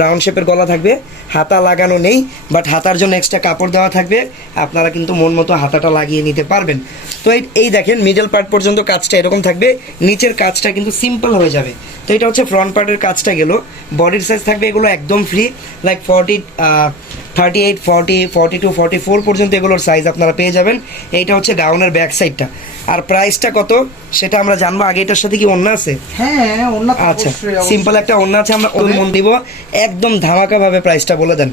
Round শেপের গলা থাকবে। হাতা লাগানো নেই বাট হাতার জন্য এক্সট্রা কাপড় দেওয়া থাকবে। আপনারা কিন্তু মন মতো হাতাটা লাগিয়ে নিতে পারবেন। তো এই দেখেন মিডল পার্ট পর্যন্ত কাজটা এরকম থাকবে। নিচের কাজটা কিন্তু সিম্পল হয়ে যাবে। তো এটা হচ্ছে ফ্রন্ট পার্টের কাজটা গেল। বডির সাইজ থাকবে এগুলো একদম free like forty thirty eight forty forty two forty four পর্যন্ত এগুলোর সাইজ আপনারা পেয়ে যাবেন। এইটা হচ্ছে ডাউনের ব্যাক সাইডটা আর প্রাইসটা কত? সেটা আমরা জানব। আগে এটার সাথে কি অন্য আছে? হ্যাঁ অন্য আচ্ছা। সিম্পল একটা অন্য আছে আমরা ওই মন দিব। একদম ধামাকা ভাবে প্রাইসটা বলে দেন।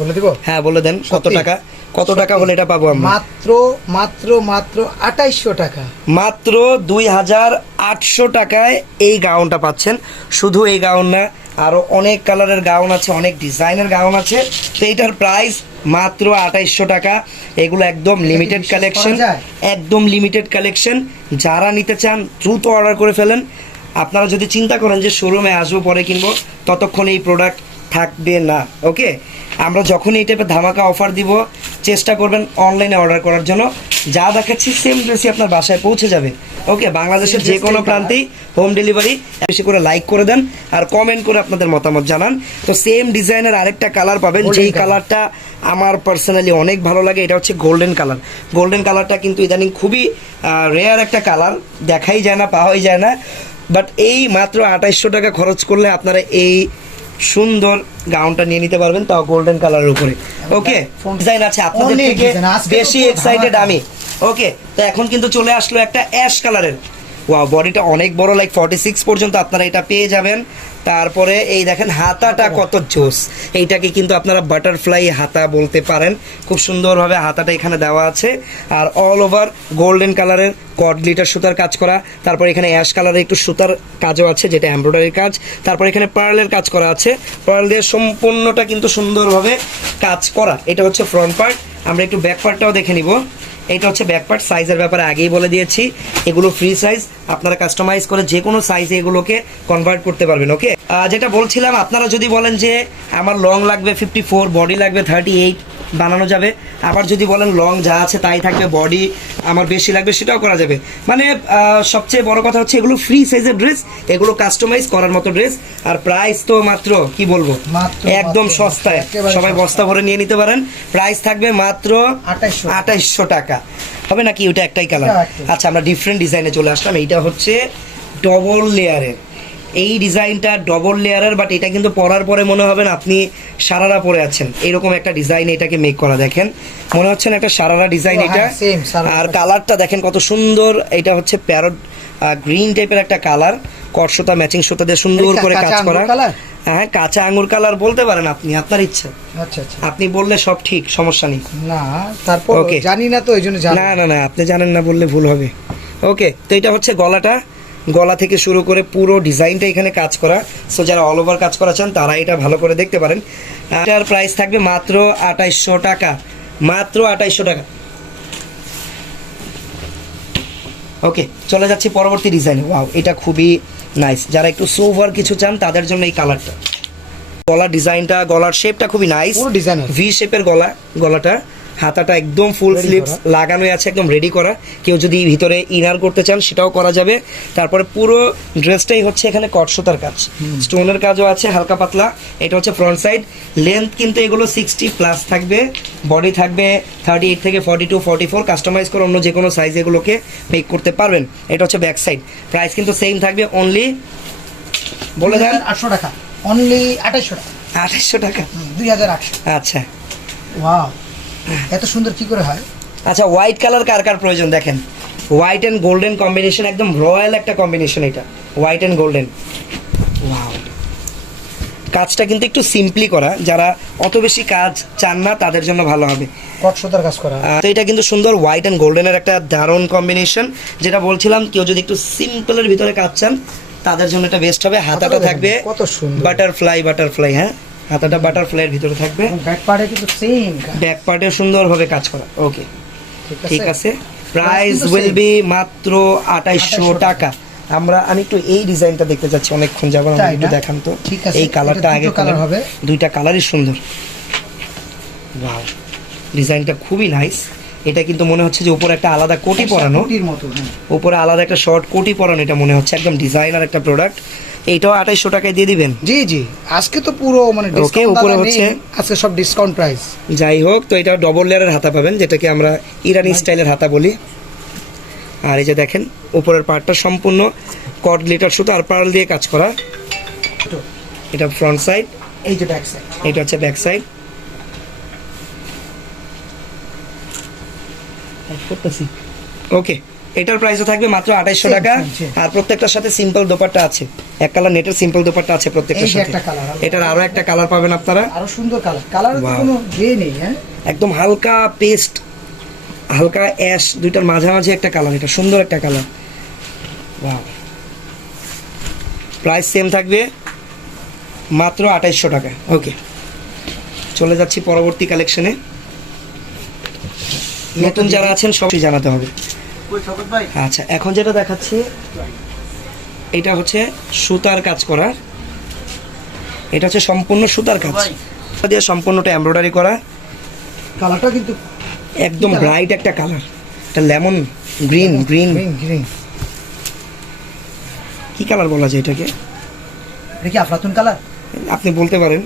বলে দিব? হ্যাঁ বলে দেন। কত টাকা? কত টাকা হলে এটা পাবো আমরা? মাত্র মাত্র মাত্র আঠাইশশো টাকা। মাত্র দুই হাজার আটশো টাকায় এই গাউনটা পাচ্ছেন। শুধু এই গাউন না আরও অনেক কালারের গাউন আছে অনেক ডিজাইনের গাউন আছে। তো এইটার প্রাইস মাত্র আঠাইশশো টাকা। এগুলো একদম লিমিটেড কালেকশন একদম লিমিটেড কালেকশন যারা নিতে চান দ্রুত অর্ডার করে ফেলেন। আপনারা যদি চিন্তা করেন যে শোরুমে আসব পরে কিনবো ততক্ষণ এই প্রোডাক্ট থাকবে না ওকে আমরা যখন এই টাইপের ধামাকা অফার দিব চেষ্টা করবেন অনলাইনে অর্ডার করার জন্য। যা দেখাচ্ছি সেম ড্রেসই আপনার বাসায় পৌঁছে যাবে। ওকে বাংলাদেশের যে কোনো প্রান্তেই হোম ডেলিভারি বেশি করে লাইক করে দেন আর কমেন্ট করে আপনাদের মতামত জানান। তো সেম ডিজাইনের আরেকটা কালার পাবেন যেই কালারটা আমার পার্সোনালি অনেক ভালো লাগে এটা হচ্ছে গোল্ডেন কালার গোল্ডেন কালারটা কিন্তু ইদানিং খুবই রেয়ার একটা কালার দেখাই যায় না পাওয়াই যায় না। বাট এই মাত্র আঠাইশশো টাকা খরচ করলে আপনারা এই সুন্দর গাউনটা নিয়ে নিতে পারবেন তাও গোল্ডেন কালারের উপরে। ওকে ডিজাইন আছে আপনাদের থেকে বেশি এক্সাইটেড আমি। ওকে তো এখন কিন্তু চলে আসলো একটা অ্যাশ কালারের ওয়া বডিটা অনেক বড় লাইক ফর্টি সিক্স পর্যন্ত আপনারা এটা পেয়ে যাবেন। তারপরে এই দেখেন হাতাটা কত জোস। এইটাকে কিন্তু আপনারা বাটারফ্লাই হাতা বলতে পারেন। খুব সুন্দরভাবে হাতাটা এখানে দেওয়া আছে। আর অল ওভার গোল্ডেন কালারের কড গ্লিটার সুতার কাজ করা। তারপর এখানে অ্যাশ কালারের একটু সুতার কাজও আছে যেটা এমব্রয়ডারির কাজ। তারপর এখানে পার্লের কাজ করা আছে। পার্ল দিয়ে সম্পূর্ণটা কিন্তু সুন্দরভাবে কাজ করা। এটা হচ্ছে ফ্রন্ট পার্ট আমরা একটু ব্যাক পার্টটাও দেখে নিব। এটা হচ্ছে ব্যাকপার্ট সাইজের ব্যাপারে আগেই বলে দিয়েছি। এগুলো ফ্রি সাইজ আপনারা কাস্টমাইজ করে যে কোনো সাইজে এগুলোকে কনভার্ট করতে পারবেন ওকে যেটা বলছিলাম, আপনারা যদি বলেন যে আমার লং লাগবে ফিফটি ফোর বডি লাগবে থার্টি এইট বানানো যাবে। আবার যদি বলেন লং যা আছে তাই থাকবে বডি আমার বেশি লাগবে সেটাও করা যাবে। মানে সবচেয়ে বড় কথা হচ্ছে এগুলো ফ্রি সাইজের ড্রেস এগুলো কাস্টমাইজ করার মতো ড্রেস আর প্রাইস তো মাত্র কি বলব? একদম সস্তায়। সবাই বস্তা ভরে নিয়ে নিতে পারেন। প্রাইস থাকবে মাত্র 2800 আঠাইশশো টাকা। হবে নাকি? ওটা একটাই কালার আচ্ছা আমরা ডিফারেন্ট ডিজাইনে চলে আসলাম। এইটা হচ্ছে ডবল লেয়ারের এই ডিজাইনটা ডবল লেয়ারের বাট এটা কিন্তু পরার পরে মনে হবে না আপনি সারারা পরে আছেন। এরকম একটা ডিজাইন এটাকে মেক করা দেখেন। মনে হচ্ছে একটা সারারা ডিজাইন এটা? হ্যাঁ, same, সারারা। আর কালারটা দেখেন কত সুন্দর এটা হচ্ছে প্যারট গ্রিন টাইপের একটা কালার কটসুতা ম্যাচিং সুতা দিয়ে সুন্দর করে কাজ করা। হ্যাঁ কাঁচা আঙ্গুর কালার বলতে পারেন আপনি আপনার ইচ্ছা। আচ্ছা আচ্ছা। আপনি বললে সব ঠিক সমস্যা নেই। না তারপর. জানি না তো এই জন্য জানি না না। না আপনি জানেন না বললে ভুল হবে। ওকে তো এটা হচ্ছে গলাটা। গলা থেকে শুরু করে পুরো ডিজাইনটা এখানে কাজ করা। সো যারা অল ওভার কাজ করা চান তারা এটা ভালো করে দেখতে পারেন। এটার প্রাইস থাকবে মাত্র আঠাইশশো টাকা। মাত্র আঠাইশশো টাকা। ওকে চলে যাচ্ছি পরবর্তী ডিজাইনে ওয়াও এটা খুবই নাইস যারা একটু সোভার কিছু চান তাদের জন্য এই কালারটা গলার ডিজাইনটা গলার শেপটা খুবই নাইস পুরো designer। ভি শেপের গলা গলাটা। হাতাটা একদম ফুল স্লিভস করা। লাগানো আছে একদম রেডি করা। কেউ যদি ভিতরে ইনার করতে চান সেটাও করা যাবে। তারপরে পুরো ড্রেসটাই হচ্ছে এখানে কটসুতার কাজ। স্টোনের কাজও আছে হালকা পাতলা। এটা হচ্ছে ফ্রন্ট সাইড লেন্থ কিন্তু এগুলো সিক্সটি প্লাস থাকবে। বডি থাকবে থার্টি এইট থেকে forty two forty four customise করে অন্য যে কোনো সাইজ এগুলোকে মেক করতে পারবেন। এটা হচ্ছে ব্যাক সাইড প্রাইস কিন্তু সেম থাকবে অনলি বলে দেন। আটশো টাকা। অনলি আঠাইশশো টাকা। আঠাশশো টাকা। দুই হাজার আটশো। আচ্ছা। ওয়াও এত সুন্দর কি করে হয়? আচ্ছা হোয়াইট কালার কার কার প্রয়োজন দেখেন? হোয়াইট অ্যান্ড গোল্ডেন কম্বিনেশন একদম রয়্যাল একটা কম্বিনেশন এটা। হোয়াইট অ্যান্ড গোল্ডেন ওয়াও কাজটা কিন্তু একটু সিম্পলি করা। যারা অত বেশি কাজ চান না তাদের জন্য ভালো হবে। কটসতার কাজ করা। তো এটা কিন্তু সুন্দর হোয়াইট অ্যান্ড গোল্ডেনের একটা দারুণ কম্বিনেশন যেটা বলছিলাম কেউ যদি একটু সিম্পলের ভিতরে কাজ চান তাদের জন্য এটা বেস্ট হবে। হাতাটা থাকবে কত সুন্দর। বাটারফ্লাই বাটারফ্লাই হ্যাঁ? হাতাটা বাটারফ্লাইয়ের ভিতরে থাকবে। ব্যাক পার্টে কিন্তু সেম ব্যাক পার্টে সুন্দরভাবে কাজ করা। ওকে ঠিক আছে? প্রাইস উইল বি মাত্র আঠাইশশো 2800 টাকা। আমরা আমি একটু এই ডিজাইনটা দেখতে চাচ্ছি অনেকক্ষণ যাব তাই একটু দেখান তো। ঠিক আছে, এই কালারটা আগে colour- হবে। দুইটা কালারই সুন্দর। ওয়াও ডিজাইনটা খুবই নাইস এটা কিন্তু মনে হচ্ছে যে উপরে একটা আলাদা কোটি পরানো। কোটির মতো হ্যাঁ। উপরে আলাদা একটা শর্ট কোটি পরানো এটা মনে হচ্ছে একদম ডিজাইনার একটা প্রোডাক্ট এইটাও আঠাইশশো টাকায় দিয়ে দিবেন? জি জি। আজকে তো পুরো মানে ডিসকাউন্ট উপরে হচ্ছে আজকে সব ডিসকাউন্ট প্রাইস যাই হোক তো এটা ডবল লেয়ারের হাতা পাবেন যেটাকে আমরা ইরানি স্টাইলের হাতা বলি। আর এই যে দেখেন উপরের পার্টটা সম্পূর্ণ কট লিটার সুতো আর পার্ল দিয়ে কাজ করা। এটা ফ্রন্ট সাইড এই যে ব্যাক সাইড এটা হচ্ছে ব্যাক সাইড ওকে এটার প্রাইসও থাকবে মাত্র আঠাইশশো টাকা. আর প্রত্যেকটার সাথে সিম্পল দোপাট্টা আছে। এক কালার নেটের সিম্পল দোপাট্টা আছে প্রত্যেকটার সাথে। এটার আরও একটা কালার পাবেন আপনারা। আরও সুন্দর কালার Wow. কোনো ইয়ে নেই হ্যাঁ? একদম হালকা পেস্ট হালকা অ্যাশ দুইটার মাঝামাঝি একটা কালার এটা সুন্দর একটা কালার ওয়াও প্রাইস সেম থাকবে মাত্র আঠাইশশো টাকা। ওকে চলে যাচ্ছি পরবর্তী কালেকশনে নতুন যারা আছেন সবই জানাতে হবে। আচ্ছা এখন যেটা দেখাচ্ছি এটা হচ্ছে সুতার কাজ করা এটা হচ্ছে সম্পূর্ণ সুতার কাজ। দিয়ে সম্পূর্ণটা এমব্রয়ডারি করা। কালারটা কিন্তু একদম ব্রাইট একটা কালার। এটা lemon green green green green কি কালার বলা যায় এটাকে? এটা কি আফলাতুন কালার? আপনি বলতে পারেন।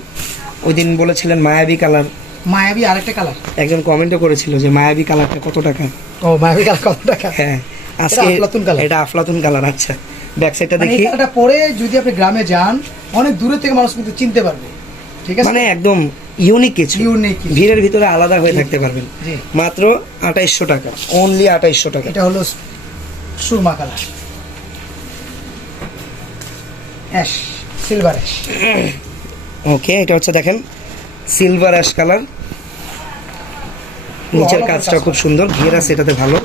ওই দিন বলেছিলেন মায়াবী কালার। মায়াবী আরেকটা কালার একজন কমেন্টও করেছিল যে মায়াবী কালারটা কত টাকা? ও মায়াবী কালার কত টাকা? হ্যাঁ আজকে আফলাতুন colour। এটা আফলাতুন কালার আচ্ছা। ব্যাক সাইডটা মানে দেখি। কালারটা পরে যদি আপনি গ্রামে যান অনেক দূরে থেকে মানুষ কিন্তু চিনতে পারবে। ঠিক আছে? মানে একদম ইউনিক কিছু। কিছু। ভিড়ের ভিতরে আলাদা হয়ে থাকতে পারবেন। জি। মাত্র আঠাইশশো টাকা। অনলি আঠাইশশো টাকা। এটা হলো surma colour ash silver ash okay এটা হচ্ছে দেখেন। সিলভার অ্যাশ কালার নিচের কাজটা খুব সুন্দর ঘের আছে এটাতে ভালো।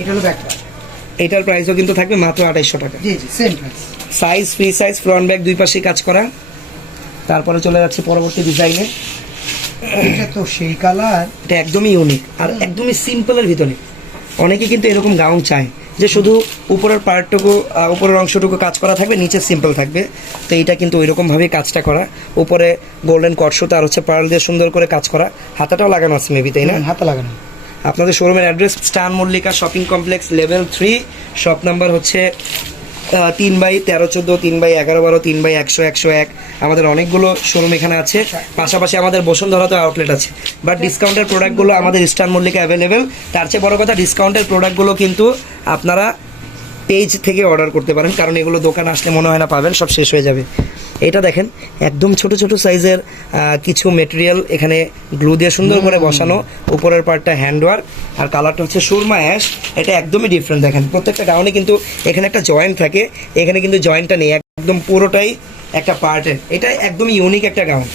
এটা হলো এটার প্রাইসও কিন্তু থাকবে মাত্র আঠাইশশো টাকা। Size free size front bag দুই পাশে কাজ করা। তারপরে চলে যাচ্ছে পরবর্তী ডিজাইনে এটা তো সেই কালার এটা একদমই ইউনিক আর একদমই সিম্পলের ভিতরে। অনেকে কিন্তু এরকম গাউন চায়। যে শুধু উপরের পার্টটুকু উপরের অংশটুকু কাজ করা থাকবে নিচে সিম্পল থাকবে। তো এইটা কিন্তু ওই রকমভাবেই কাজটা করা। উপরে গোল্ডেন কটসুতা আর হচ্ছে পার্ল দিয়ে সুন্দর করে কাজ করা। হাতাটাও লাগানো আছে মেবি তাই না? হাতা লাগানো। আপনাদের শোরুমের অ্যাড্রেস স্টান Mallika shopping complex level three shop number হচ্ছে তিন বাই তেরো, চোদ্দ, তিন বাই এগারো, বারো, তিন বাই একশো একশো এক। আমাদের অনেকগুলো শোরুম এখানে আছে। পাশাপাশি আমাদের বসুন্ধরাতে আউটলেট আছে। বাট ডিসকাউন্টের প্রোডাক্টগুলো আমাদের স্টার মল্লিকে অ্যাভেলেবেল তার চেয়ে বড় কথা ডিসকাউন্টের প্রোডাক্টগুলো কিন্তু আপনারা পেজ থেকে অর্ডার করতে পারেন। কারণ এগুলো দোকান আসলে মনে হয় না পাবেন, সব শেষ হয়ে যাবে। এটা দেখেন একদম ছোট ছোট সাইজের কিছু মেটেরিয়াল এখানে গ্লু দিয়ে সুন্দর করে বসানো। উপরের পার্টটা হ্যান্ডওয়ার্ক আর কালারটা হচ্ছে সুরমা অ্যাশ এটা একদমই ডিফারেন্ট দেখেন প্রত্যেকটা গাউনে কিন্তু এখানে একটা জয়েন্ট থাকে এখানে কিন্তু জয়েন্টটা নেই একদম পুরোটাই একটা পার্টের এটা একদমই ইউনিক একটা গাউন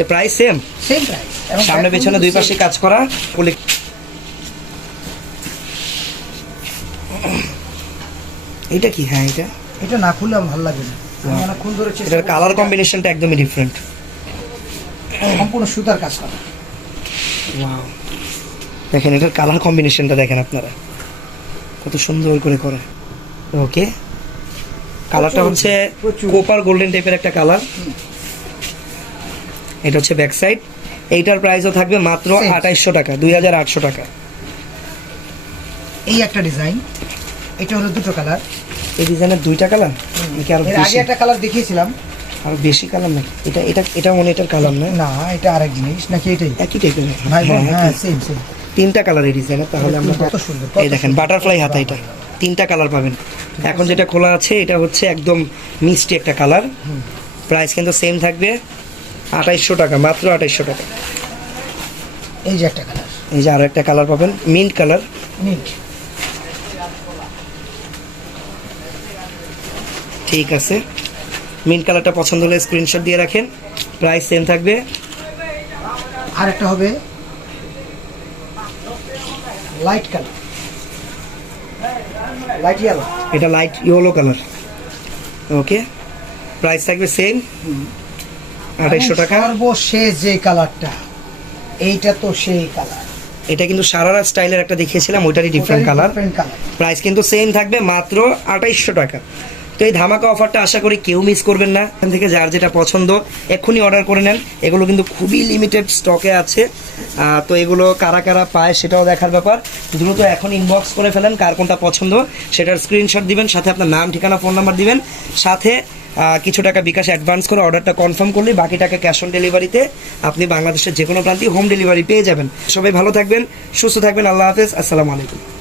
এর প্রাইস সেম সেম প্রাইস সামনে পেছনে দুই পাশে কাজ করা এটা কি? হ্যাঁ এটা। এটা না খুললে আমার ভালো লাগবে না। চেষ্টা এটার কালার কম্বিনেশনটা একদমই ডিফারেন্ট সম্পূর্ণ সুতার কাজ করা। দেখেন এটার কালার কম্বিনেশনটা দেখেন আপনারা। কত সুন্দর করে করে। ওকে কালারটা হচ্ছে। কোপার গোল্ডেন টাইপের একটা কালার এটা হচ্ছে ব্যাক সাইড এইটার প্রাইসও থাকবে মাত্র আঠাইশশো টাকা দুই হাজার আটশো টাকা। এই একটা ডিজাইন এটা হলো দুটো কালার এই ডিজাইনের দুইটা কালার নাকি আরও এর আগে একটা কালার দেখিয়েছিলাম। আরও বেশি কালার নাকি এটা এটা এটা মনে এটার কালার না? না এটা আরেক জিনিস নাকি এটাই? একই টাইপের হ্যাঁ হ্যাঁ সেম সেম তিনটা কালার এই ডিজাইনের তাহলে আমরা কত সুন্দর এই দেখেন বাটারফ্লাই হাতা এটা। তিনটা কালার পাবেন। এখন যেটা খোলা আছে এটা হচ্ছে একদম মিষ্টি একটা কালার প্রাইস কিন্তু সেম থাকবে আঠাইশশো টাকা মাত্র আঠাইশশো টাকা। এই যে একটা কালার এই যে আরও একটা কালার পাবেন মিন্ট কালার নিট ঠিক আছে। মিন্ট কালারটা পছন্দ হলে স্ক্রিনশট দিয়ে রাখেন। প্রাইস সেম থাকবে। আর একটা হবে লাইট কালার লাইট ইয়েলো এটা light yellow colour okay price থাকবে সেম আঠাইশশো টাকা। সর্বশেষ যে কালারটা এইটা তো সেই কালার এটা কিন্তু সারারা স্টাইলের একটা দেখিয়েছিলাম ওইটারই ডিফারেন্ট কালার প্রাইস কিন্তু সেম থাকবে মাত্র আঠাইশশো টাকা। তো এই ধামাকা অফারটা আশা করি কেউ মিস করবেন না। এখান থেকে যার যেটা পছন্দ, এক্ষুনি অর্ডার করে নেন। এগুলো কিন্তু খুবই লিমিটেড স্টকে আছে। তো এগুলো কারা কারা পায় সেটাও দেখার ব্যাপার। দ্রুত এখন ইনবক্স করে ফেলেন কার কোনটা পছন্দ। সেটার স্ক্রিনশট দিবেন, সাথে আপনার নাম, ঠিকানা ফোন নাম্বার দিবেন। সাথে কিছু টাকা বিকাশ অ্যাডভান্স করে অর্ডারটা কনফার্ম করলে বাকি টাকা ক্যাশ অন ডেলিভারিতে আপনি বাংলাদেশের যে কোনো প্রান্তে হোম ডেলিভারি পেয়ে যাবেন। সবাই ভালো থাকবেন, সুস্থ থাকবেন। আল্লাহ হাফেজ। আসসালামু আলাইকুম।